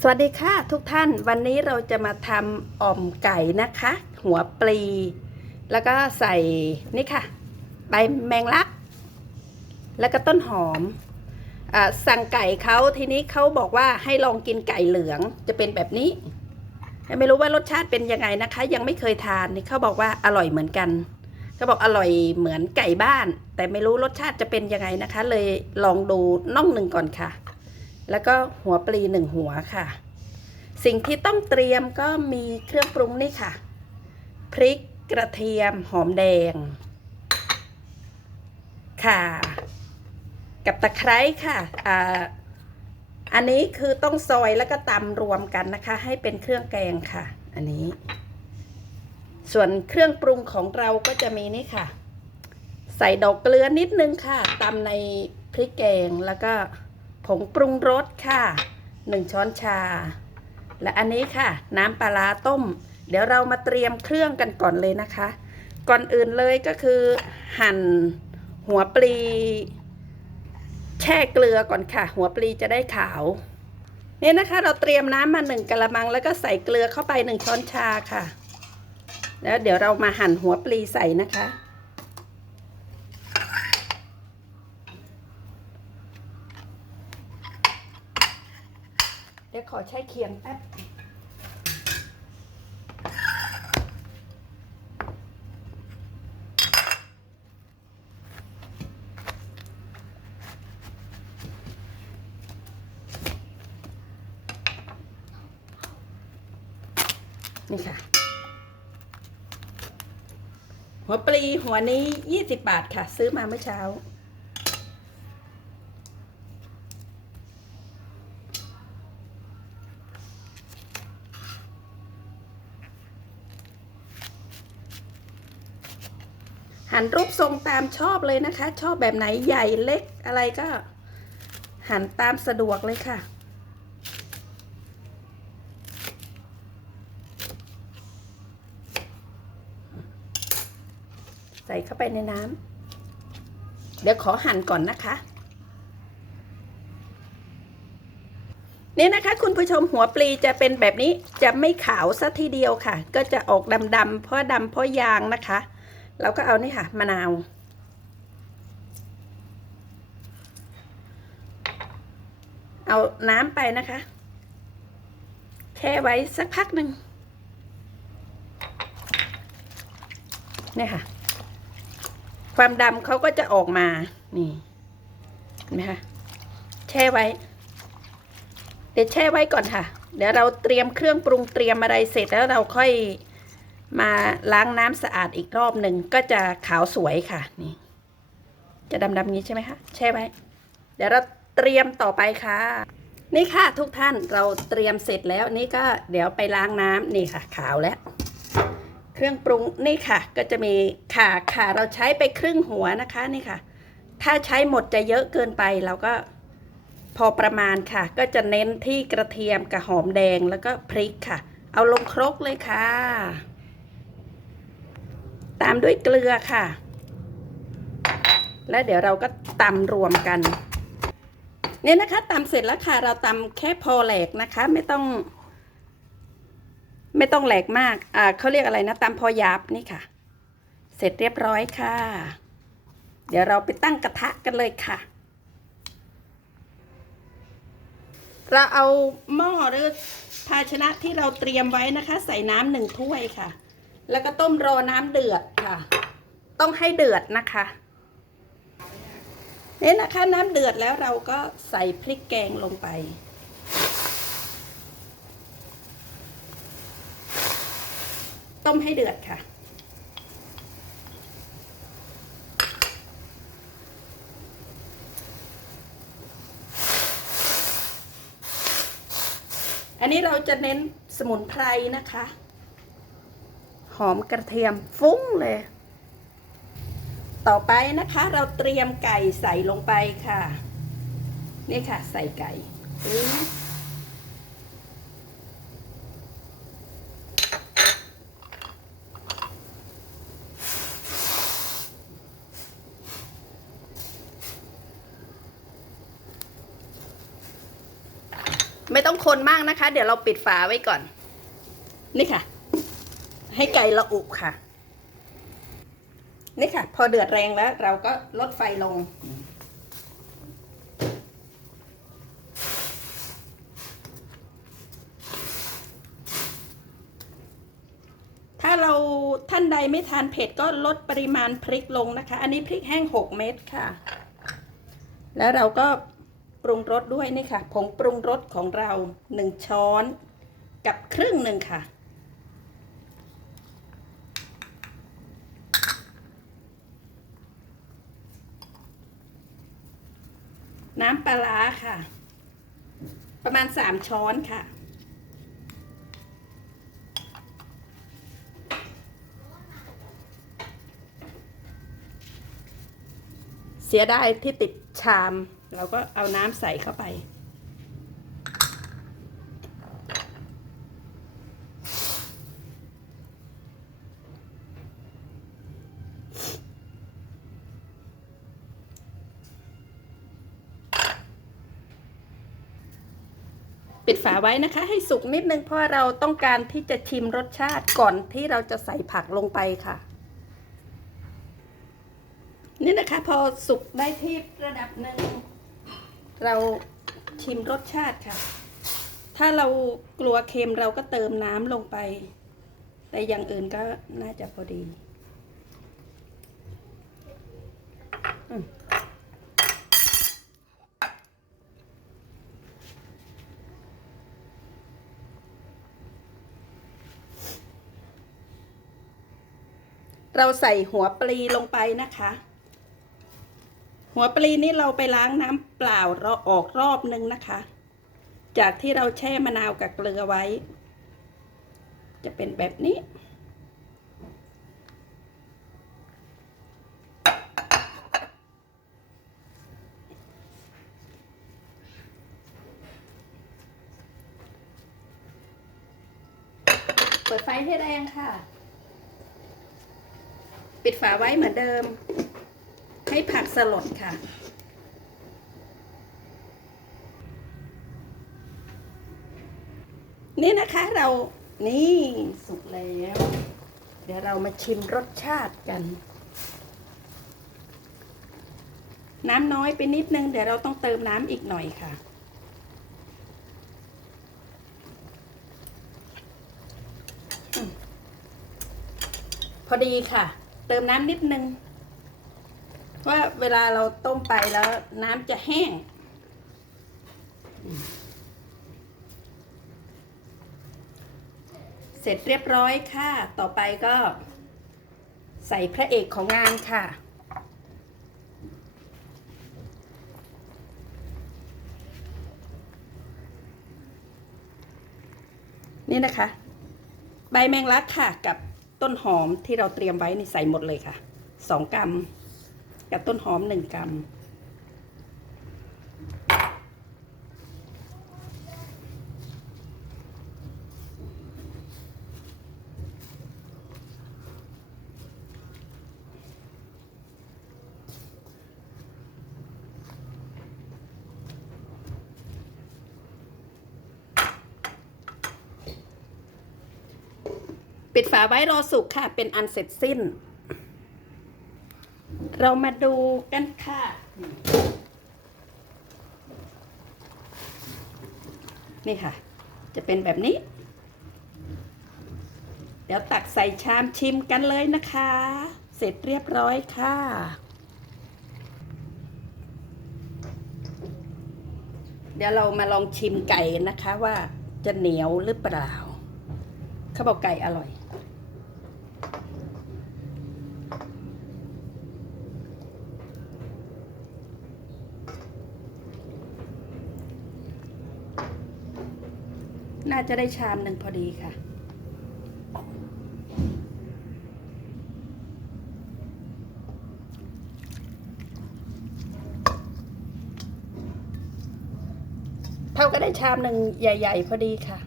สวัสดีค่ะทุกท่านวันนี้เราจะมาทำอ่อมไก่นะคะ หัวปลี แล้วก็ใส่นี่ค่ะ ใบแมงลัก แล้วก็ต้นหอมอสั่งไก่เขาทีนี้เขาบอกว่าให้ลองกินไก่เหลืองจะเป็นแบบนี้ ไม่รู้ว่ารสชาติเป็นยังไงนะคะ ยังไม่เคยทานนี่เขาบอกว่าอร่อยเหมือนกันเขาบอกอร่อยเหมือนไก่บ้าน แต่ไม่รู้รสชาติจะเป็นยังไงนะคะ เลยลองดูน่องหนึ่งก่อนค่ะ แล้วก็หัวปลีหนึ่งหัวค่ะ สิ่งที่ต้องเตรียมก็มีเครื่องปรุงนี่ค่ะ พริกกระเทียมหอมแดง ค่ะ กับตะไคร้ค่ะอ่าอันนี้คือต้องซอยแล้วก็ตำรวมกันนะคะ ให้เป็นเครื่องแกงค่ะ อันนี้ ส่วนเครื่องปรุงของเราก็จะมีนี่ค่ะ ใส่ดอกเกลือนิดนึงค่ะตำในพริกแกงแล้วก็ ผงปรุงรสค่ะหนึ่งช้อนชา และอันนี้ค่ะ น้ำปลาต้ม เดี๋ยวเรามาเตรียมเครื่องกันก่อนเลยนะคะ ก่อนอื่นเลยก็คือหั่นหัวปลี แช่เกลือก่อนค่ะ หัวปลีจะได้ขาวนี่นะคะเราเตรียมน้ำมาหนึ่งกะละมัง แล้วก็ใส่เกลือเข้าไปหนึ่งช้อนชาค่ะ แล้วเดี๋ยวเรามาหั่นหัวปลีใส่นะคะ เดี๋ยว ขอใช้เคียงแป๊บนี่ค่ะ หัวปลีหัวนี้ 20 บาทค่ะ ซื้อมาเมื่อเช้า หั่นรูปทรงตามชอบเลยนะคะ ชอบแบบไหนใหญ่เล็กอะไรก็ หั่นตามสะดวกเลยค่ะ ใส่เข้าไปในน้ำเดี๋ยวขอหั่นก่อนนะคะนี่นะคะ คุณผู้ชมหัวปลีจะเป็นแบบนี้จะไม่ขาวซะทีเดียวค่ะ ก็จะออกดำๆเพราะดำเพราะยางนะคะ เราก็เอานี่ค่ะ มะนาว เอาน้ำไปนะคะ แช่ไว้สักพักหนึ่งเนี่ยค่ะ ความดำเขาก็จะออกมา นี่เห็นไหมคะแช่ไว้ เดี๋ยวแช่ไว้ก่อนค่ะ เดี๋ยวเราเตรียมเครื่องปรุงเตรียมอะไรเสร็จแล้วเราค่อย มาล้างน้ำสะอาดอีกรอบหนึ่งก็จะขาวสวยค่ะนี่ จะดำๆงี้ใช่ไหมคะแช่ไว้ เดี๋ยวเราเตรียมต่อไปค่ะ นี่ค่ะทุกท่านเราเตรียมเสร็จแล้วนี่ก็เดี๋ยวไปล้างน้ำนี่ค่ะ ขาวแล้ว เครื่องปรุงนี่ค่ะ ก็จะมีข่าข่าเราใช้ไปครึ่งหัวนะคะนี่ค่ะ ถ้าใช้หมดจะเยอะเกินไปเราก็พอประมาณค่ะ ก็จะเน้นที่กระเทียมกับหอมแดงแล้วก็พริกค่ะ เอาลงครกเลยค่ะ ตามด้วยเกลือค่ะ แล้วเดี๋ยวเราก็ตำรวมกันเนี่ยนะคะตำเสร็จแล้วค่ะ เราตำแค่พอแหลกนะคะ ไม่ต้อง ไม่ต้องแหลกมาก อ่าเขาเรียกอะไรนะตำพอหยาบนี่ค่ะ เสร็จเรียบร้อยค่ะ เดี๋ยวเราไปตั้งกระทะกันเลยค่ะ เราเอาหม้อหรือภาชนะที่เราเตรียมไว้นะคะ ใส่น้ำหนึ่งถ้วยค่ะ แล้วก็ต้มรอน้ำเดือดค่ะ ต้องให้เดือดนะคะนี่นะคะน้ำเดือดแล้วเราก็ใส่พริกแกงลงไป ต้มให้เดือดค่ะ อันนี้เราจะเน้นสมุนไพรนะคะ หอมกระเทียมฟุ้งเลย ต่อไปนะคะเราเตรียมไก่ใส่ลงไปค่ะ นี่ค่ะ ใส่ไก่ไม่ต้องคนมากนะคะ เดี๋ยวเราปิดฝาไว้ก่อน นี่ค่ะ ให้ไก่ละอุค่ะ นี่ค่ะ พอเดือดแรงแล้ว เราก็ลดไฟลง ถ้าเราท่านใดไม่ทานเผ็ดก็ลดปริมาณพริกลงนะคะ อันนี้พริกแห้ง 6 เม็ดค่ะ แล้วเราก็ปรุงรสด้วยนี่ค่ะ ผงปรุงรสของเรา 1 ช้อนกับครึ่งหนึ่งค่ะ น้ำปลาร้าค่ะ ประมาณสามช้อนค่ะ เสียดายที่ติดชาม เราก็เอาน้ำใส่เข้าไป ปิดฝาไว้นะคะ ให้สุกนิดนึงเพราะเราต้องการที่จะชิมรสชาติก่อนที่เราจะใส่ผักลงไปค่ะ นี่นะคะพอสุกได้ที่ระดับหนึ่งเราชิมรสชาติค่ะ ถ้าเรากลัวเค็มเราก็เติมน้ำลงไป แต่อย่างอื่นก็น่าจะพอดี อืม เราใส่หัวปลีลงไปนะคะ หัวปลีนี้เราไปล้างน้ำเปล่าเราออกรอบนึงนะคะ จากที่เราแช่มะนาวกับเกลือไว้ จะเป็นแบบนี้เปิดไฟให้แรงค่ะ ปิดฝาไว้เหมือนเดิม ให้ผักสลดค่ะ นี่นะคะเรานี่สุกแล้ว เดี๋ยวเรามาชิมรสชาติกัน น้ำน้อยไปนิดนึง เดี๋ยวเราต้องเติมน้ำอีกหน่อยค่ะพอดีค่ะ เติมน้ำนิดนึงว่าเวลาเราต้มไปแล้วน้ำจะแห้ง เสร็จเรียบร้อยค่ะ ต่อไปก็ ใส่พระเอกของงานค่ะ นี่นะคะ ใบแมงลักค่ะกับ ต้นหอมที่เราเตรียมไว้นี่ใส่หมดเลยค่ะสองกรัมกับต้นหอมหนึ่งกรัม ปิดฝาไว้รอสุกค่ะ เป็นอันเสร็จสิ้น เรามาดูกันค่ะ นี่ค่ะ จะเป็นแบบนี้ เดี๋ยวตักใส่ชามชิมกันเลยนะคะ เสร็จเรียบร้อยค่ะเดี๋ยวเรามาลองชิมไก่นะคะว่าจะเหนียวหรือเปล่า เขาบอกไก่อร่อย น่าจะได้ชามหนึ่งพอดีค่ะ เท่าก็ได้ชามหนึ่งใหญ่ ๆ พอดีค่ะ